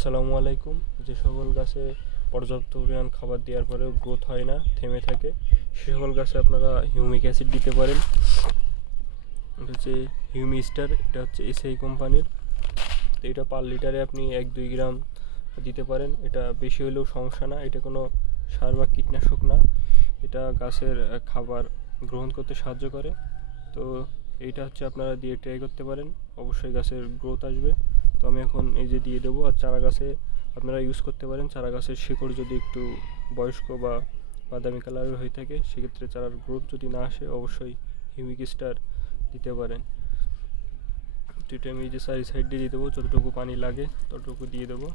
আসসালামু আলাইকুম। যে সকল গাছে পর্যাপ্ত পরিমাণ খাবার দেওয়ার পরেও গ্রোথ হয় না, থেমে থাকে, সে সকল গাছে আপনারা হিউমিক অ্যাসিড দিতে পারেন। এটা হচ্ছে হিউমিস্টার এটা হচ্ছে এসআই কোম্পানির। তো এটা পার লিটারে আপনি এক দুই গ্রাম দিতে পারেন। এটা বেশি হলেও সমস্যা না, এটা কোনো সার বা কীটনাশক না। এটা গাছের খাবার গ্রহণ করতে সাহায্য করে। তো এইটা হচ্ছে আপনারা দিয়ে ট্রাই করতে পারেন। অবশ্যই গাছের গ্রোথ আসবে। তো আমি এখন এই যে দিয়ে দেবো আর চারা গাছে আপনারা ইউজ করতে পারেন। চারা গাছের শিকড় যদি একটু বয়স্ক বা বাদামি কালারের হয়ে থাকে, সেক্ষেত্রে চারার গ্রোথ যদি না আসে, অবশ্যই হিউমিক স্টার দিতে পারেন। তো এটা আমি এই যে সাইড সাইড দিয়ে দিয়ে দেবো, যতটুকু পানি লাগে ততটুকু দিয়ে দেবো।